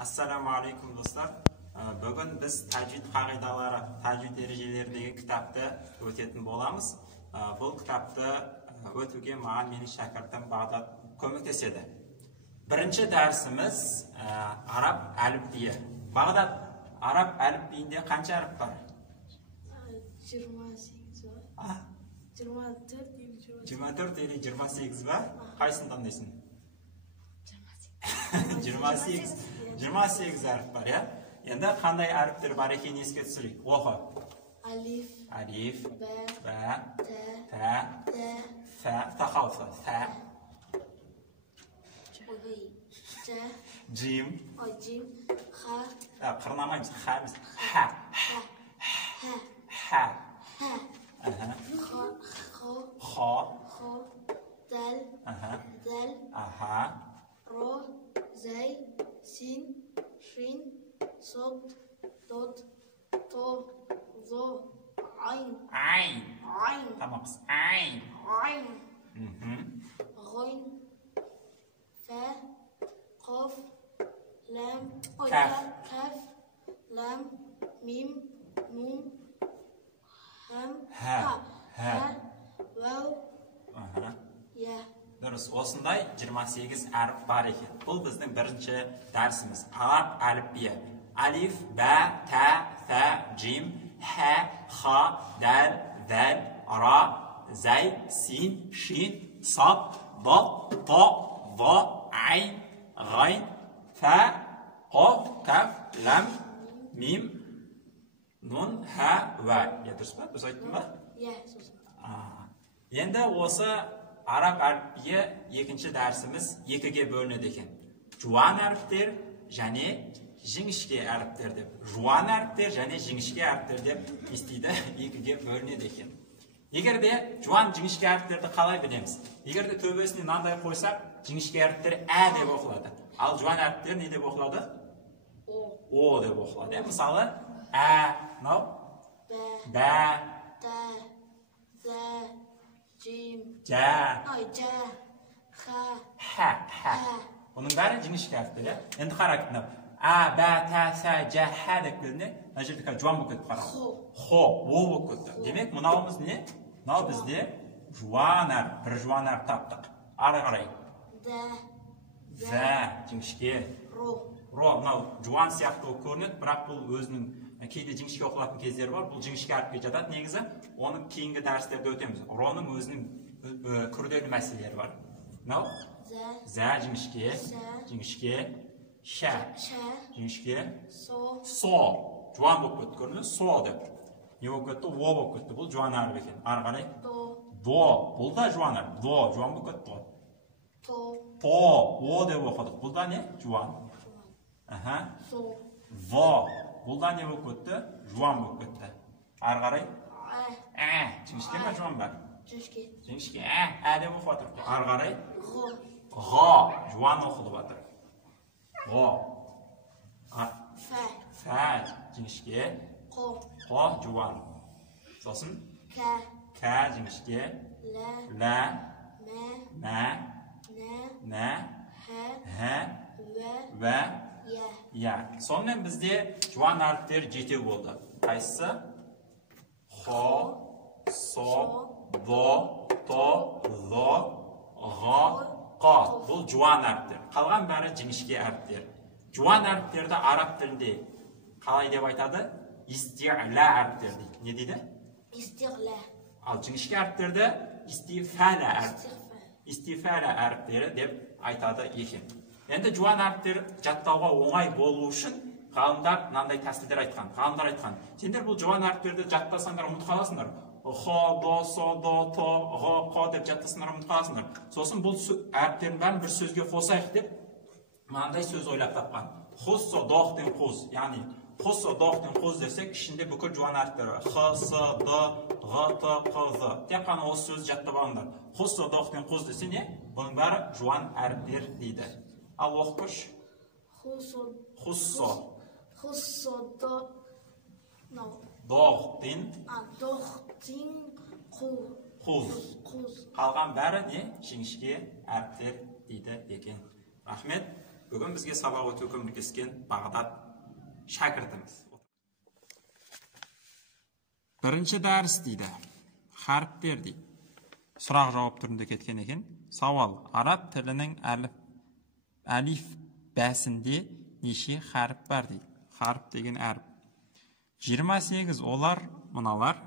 Ассаламу-алейкум достар. Бүгін біз тәжвид қағидалары, тәжвид ережелеріндегі кітапты өтетін боламыз. Бұл кітапты өтуге маған менің шәкіртім Бағдат көмектеседі. Бірінші дәрісіміз араб әліпбиі. Бағдат, араб әліпбиінде қанша әріп бар? 28 бар. 24 или 28 бар? Қайсын таңдайсың? 28 әріп бар, я? Енді қандай әріптер бар екен еске түсірейік. Оқы. Алиф, бә, тә, фә, тақаусы, фә, джим, қырнамаймыз, қәміз, ха, ха, хо, дәл, ро, зәй, син, шин, сод, дод, то, зо, айн. Тамамыз, айн. Ғойн, фә, қоф, ләм, кәф, ләм, мим, нун, хәм, ха, вәу, я. Дұрыс, осындай 28 әріп бар екен. Бұл біздің бірінші дәрісіміз. Араб әліпбиі. Алиф, бә, тә, фә, джим, хә, ха, дәл, дәл, ра, зәй, син, шин, сад, дод, то, во, айн, ғайн, фә, қоф, кәф, ләм, мим, нун, хә, вә. Дұрыс па? Дұрыс айттың ба? Енді осы араб әріпбиі екінші дәрісіміз екіге бөлінеді екен. Жуан әріптер және жіңішке әріптер деп. Жуан әріптер және жіңішке әріптер деп естиді, екіге бөлінеді екен. Егер де жуан жіңішке әріптерді қалай білеміз? Егер де төбесіне мынандай қойсақ, жіңішке әріптер ә деп оқылады. Ал жуан әріптер не деп оқылады? О деп оқылады. Мысалы, мынау, бә, жа, ха. Оның бәрі жіңішке әріптер. Енді қарайық, бә, тә, сә, жа, ха деп келіне, мына жерде жуан болып кетіп қарау. Хо, о болып кетті. Демек, мынауымыз не? Мынау бізде жуан әріп, бір жуан әріп таптық. Ары қарай. Зә, жіңішке. Ро, мынау жуан сияқты болып көрінеді, бірақ бұл өзінің кейде жіңішке оқылатын кездері бар. Бұл жіңішке әріпке жатады негізі. Оның кейінгі дәрістерде өтеміз. Роның өзінің күрделі мәселелері бар. Мынау? Зә, жіңішке, ша, жіңішке, со, жуан болып кетті, көрінеді, со деп. Не болып кетті? О болып кетті. Бұл жуан әріп екен. Ары қарай? До, бұл да жуан әріп. До, жуан болып кетті ғой. То, о деп оқыдық. Бұл да не? Жуан. Во, бұл да не болып кетті? Жуан болып кетті. Ары қарай? Жіңішке ме жуан ба? Жіңішке, деп оқып атыр. Ары қарай? Ғо, жуан оқылып атыр. Ғо. Фә, жіңішке. Қо, жуан. Сосын? Кә, жіңішке. Лә, мә, нә, хә, вә, я. Сонымен бізде жуан әріптер жетеу болды. Қайсысы? Хо, со, до, то, зо, ғо, қо. Бұл жуан әріптер. Қалған бәрі жіңішке әріптер. Жуан әріптерді араб тілінде қалай деп айтады? Истиғлә әріптер дейді. Не дейді? Истиғлә. Ал жіңішке әріптерді истифәлә әріптері деп айтады екен. Енді жуан әріптер жаттауға оңай болу үшін ғалымдар мынандай тәсілдер айтқан. Ғалымдар айтқан. Сендер бұл жуан әріптерді жаттасаңдар ұмытып қаласыңдар. Хо, до, со, до, то, ғо, қо деп жаттасаңдар ұмытып қаласыңдар. Сосын бұл әріптердің бәрін бір сөзге қосайық деп мынандай сөз ойлап тапқан. Хуссо, доқтен қуз. Яғни, хуссо, доқтен қуз десек, ішінде бүкіл жуан әріптер бар. Х, с, д, ғ, т, қ, з. Тек қана осы сөз жаттап алыңдар. Хуссо, доқтен қуз десе не? Бұның бәрі жуан әріптер дейді. Ал оқып көрші. Хуссо. Доқтен қуз. Қалған бәрі не? Жіңішке әріптер дейді екен. Рахмет. Бүгін бізге сабақ өте көмектескен Бағдат шәкіртіміз. Бірінші дәріс дейді. Харіптер дейді. Сұрақ жауап түрінде кеткен екен. Сауал. Араб тілінің әлиф бәсінде неше харіп бар дейді. Харіп деген әріп. 28 олар мыналар.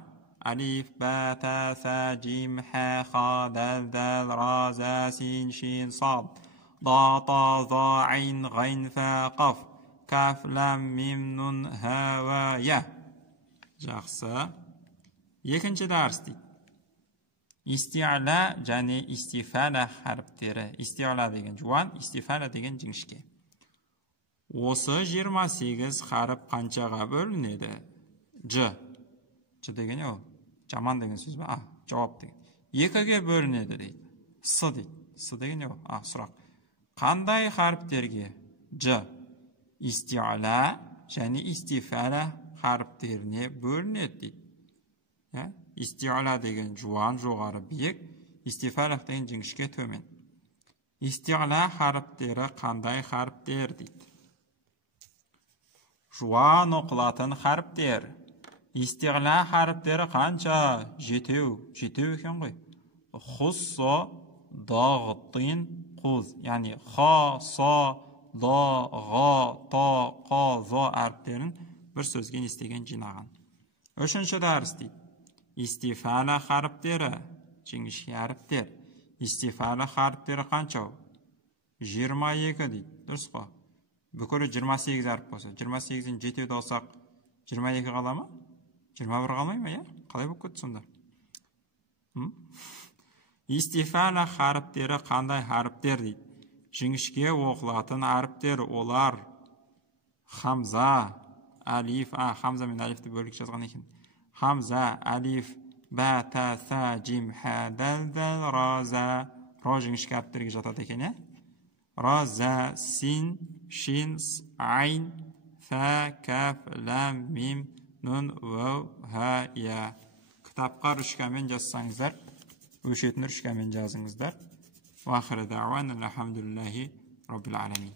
Алиф, бә, та, са, жим, ха, ха, дәл, дәл, ра, зә, син, шин, сад. Да, та, за, айн, ғайн, фә, қаф. Каф, ләм, мим, нун, ха, ва, я. Жақсы. Екінші дәріс дейді. Исти'ла және истифала харіптері. Исти'ла деген жуан, истифала деген жіңішке. Осы 28 харіп қаншаға бөлінеді? Ж. Ж деген ол. Жаман деген сөз ба? Жауап деген. Екіге бөлінеді дейді. С дейді. С деген ол. Сұрақ. Қандай харіптерге? Ж. Исти'ла және истифала харіптеріне бөлінеді дейді. Исти'ла деген жуан, жоғары, биік. Истифала деген жіңішке, төмен. Исти'ла харіптері қандай харіптер дейді. Жуан оқылатын харіптер. Исти'ла харіптері қанша? Жетеу. Жетеу екен ғой. Хуссо, дағытын, қуз. Яғни ха, са, да, ға, та, қа, за әріптерін бір сөзген істеген жинаған. Үшінші дәріс дейді. Истифала харіптері. Жіңішке әріптер. Истифала харіптері қанша? 22 дейді. Дұрыс па? Бүкілі 28 әріп болса. 28-ден 7-ді алсақ 22 қала ма? 21 қалмай ма, я? Қалай болып кетті сонда? Истифала харіптері қандай харіптер дейді. Жіңішке оқылатын әріптер олар хамза, алиф, хамза мен алифті бөлік жазған екен. Хамза, алиф, бә, та, са, жим, ха, дәл, дәл, ра, зә. Ра жіңішке әріптерге жатады екен, е? Ра, зә, син, шин, айн, фә, кәф, ләм, мим, нун, вәу, ха, я. Кітапқа рүшкамен жазсаңыздар, өшетін рүшкамен жазыңыздар. Вахыры дауан, алхамдулиллахи, раббил аламин.